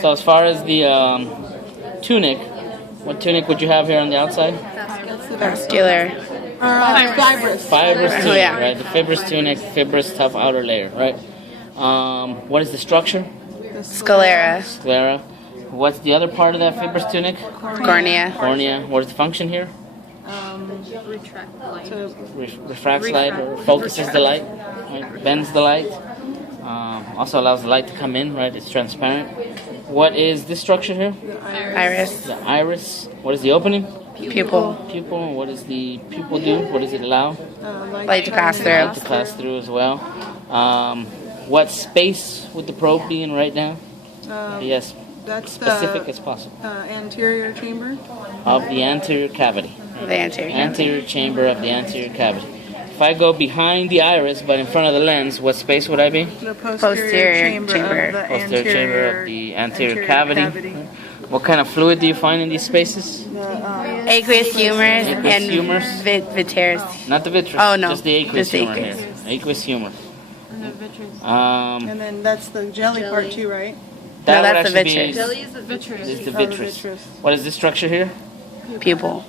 So as far as the tunic, what tunic would you have here on the outside? Vascular. Fibrous. Fibrous tunic, yeah. right? The fibrous tunic, fibrous tough outer layer, right? What is the structure? Sclera. Sclera. What's the other part of that fibrous tunic? Cornea. Cornea. What is the function here? Refracts light or focuses the light, right? Bends the light. Also allows the light to come in, right? It's transparent. What is this structure here? Iris. The iris. What is the opening? Pupil. Pupil. What does the pupil do? What does it allow? Light to pass through. Light to pass through as well. What space would the probe be in right now? Yes, That's specific as possible. Anterior chamber. Of the anterior cavity. The anterior. Anterior chamber of the anterior cavity. If I go behind the iris but in front of the lens, what space would I be? The Posterior chamber. Of the Posterior chamber of the anterior cavity. What kind of fluid do you find in these spaces? Aqueous humors Aqueous and humors? vitreous. Not the vitreous. Oh, no. Just the aqueous Just the humor aqueous. here. Aqueous humor. And then that's the jelly part too, right? That No, would that's the actually be- vitreous. Jelly is the vitreous. Is the Oh, the vitreous. vitreous. What is this structure here? Pupil.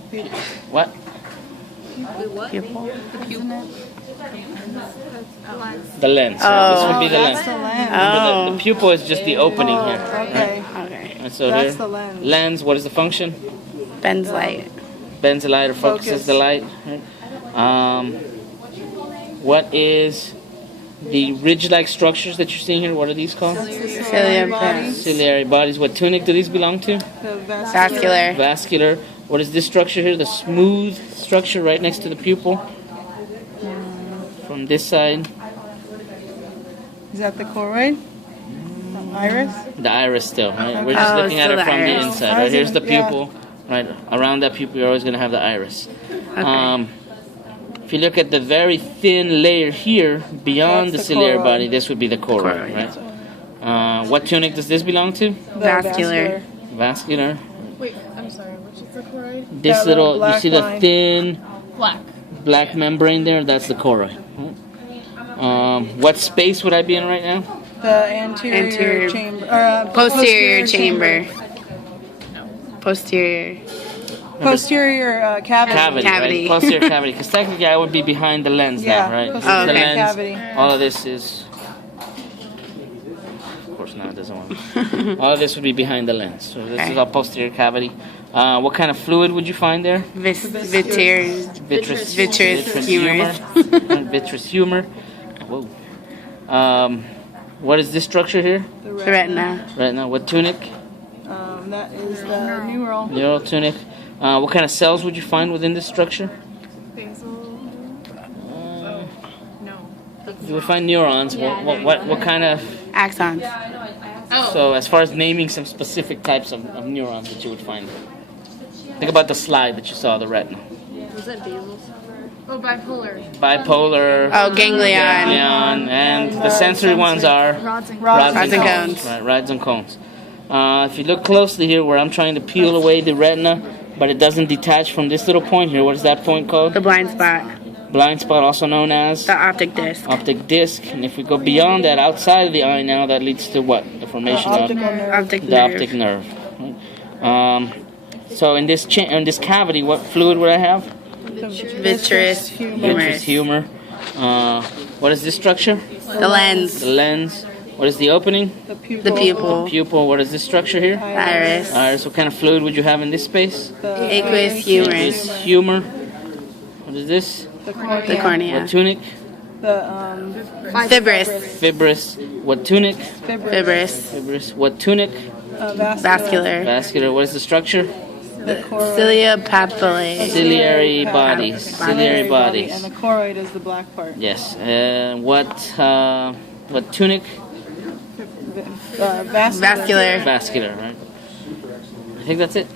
What? What? Pupil. The lens. Oh. Right? This would be the That's lens. the lens. Remember the pupil is just the opening here. Okay. Okay. And so That's here, the lens. lens, what is the function? Bends light. Bends the light or focuses Focus. the light. Right? What is the ridge-like structures that you're seeing here? What are these called? Ciliary body. Ciliary bodies. What tunic do these belong to? The Vascular. Vascular. What is this structure here? The smooth structure right next to the pupil. From this side, Is that the choroid? Iris? the iris still, right? We're just Oh, looking at still it the from the iris. inside, right? Here's the Yeah. pupil, right? Around that pupil, you're always going to have the iris. Okay. If you look at the very thin layer here, beyond That's the the ciliary choroid. body, this would be the choroid, Choroid, right? What tunic does this belong to? The Vascular. Vascular. Wait, I'm sorry. Which is the choroid? This That little little, you black see the line. thin Black. black membrane there? That's the choroid. What space would I be in right now? The anterior, Anterior. chamber. Posterior chamber. Posterior. Posterior cavity. Cavity. Right? Posterior cavity. Because technically I would be behind the lens Yeah, now, right? posterior The okay. lens, cavity. all of this is... Of course, now it doesn't want all of this would be behind the lens. So this is Okay. all posterior cavity. What kind of fluid would you find there? Vitreous. Vitreous. Vitreous humor. Vitreous humor. Whoa. What is this structure here? The The retina. Right now, what tunic? That is the neural. Neural tunic. What kind of cells would you find within this structure? Basal. No. You would find neurons. What kind of? Axons. Oh. So as far as naming some specific types of neurons that you would find. Think about the slide that you saw, the retina. Was that basal? Oh, bipolar. Bipolar, Oh, ganglion. ganglion, and the sensory ones are Rods and Rods and cones. Right, rods and cones. If you look closely here, where I'm trying to peel away the retina, but it doesn't detach from this little point here. What is that point called? The blind spot. Blind spot, also known as The optic disc. optic disc. And if we go beyond that, outside of the eye now, that leads to what? The formation of Optical nerve. Optic the nerve. optic nerve. So in this in this cavity, what fluid would I have? Vitreous Vitreous humor. humor. What is this structure? The lens. The lens. What is the opening? The pupil. The pupil. Pupil. What is this structure here? Iris. Iris. What kind of fluid would you have in this space? Aqueous humor. This humor. What is this? The cornea. The cornea. What tunic? The Fibrous. Fibrous. What tunic? Fibrous. Fibrous. What tunic? Vascular. Vascular. What is the structure? The choroid. Cilia papillae. Ciliary bodies. Ciliary And bodies. the choroid is the black part. Yes. What tunic? Vascular. Vascular. Vascular. Right. I think that's it.